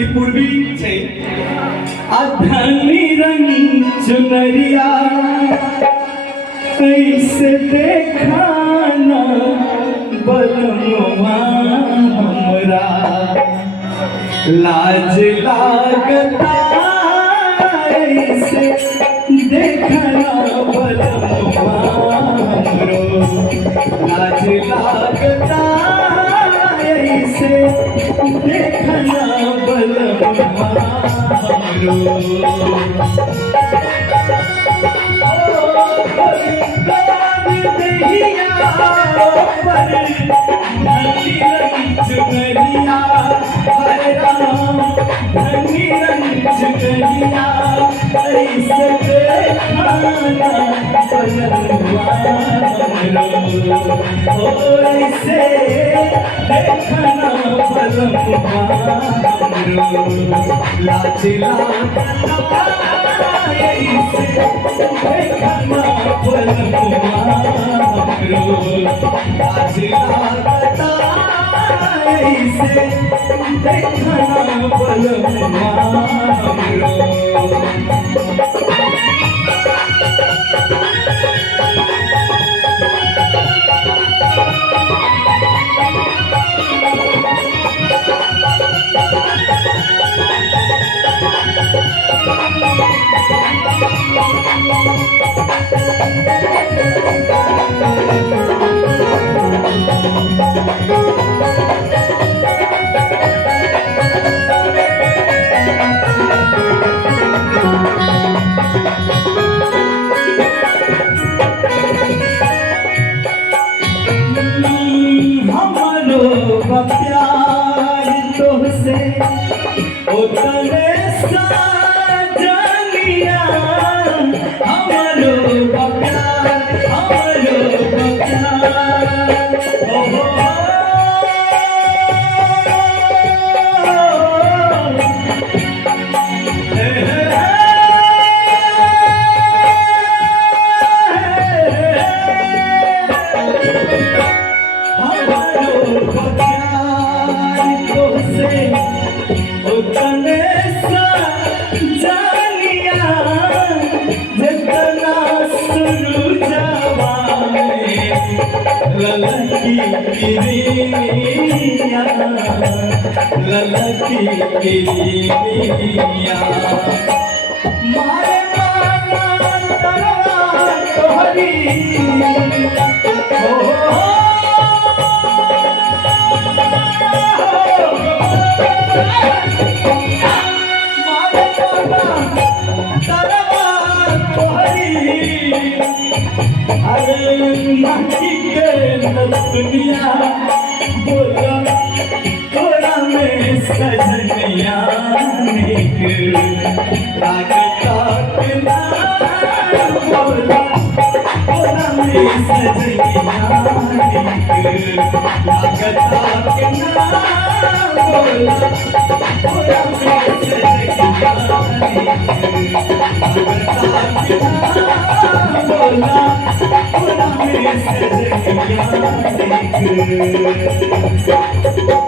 ई पूर्वी छे अधनी रंग चुनरिया कैसे देखाना बलनुआ हमरा लाज लागता ऐसे देखना बलनुआ हमरो लाज लागता ऐसे देखना बलनुआ हमरो चुनरिया हरे राम धनी रंग चुनरिया ऐसे देखना बलनुआ हमरो हो ऐसे देखना बलनुआ हमरो लाज लागता ऐसे देखना बलनुआ हमरो लाज लागता ऐसे देखना बलनुआ हमरो प्यार तोहसे उतने साजनिया हमरो प्यार ओ ललकी किरिया मारे माना तरवार तोहरी मारे माना तरवार तोहरी अरे नाकी के दुनिया बोला तोरा में सजनिया निक लागता के ना बोला तोरा में सजनिया निक लागता के ना बोला तोरा में सजनिया निक लागता के ना बोला तोरा में सजनिया निक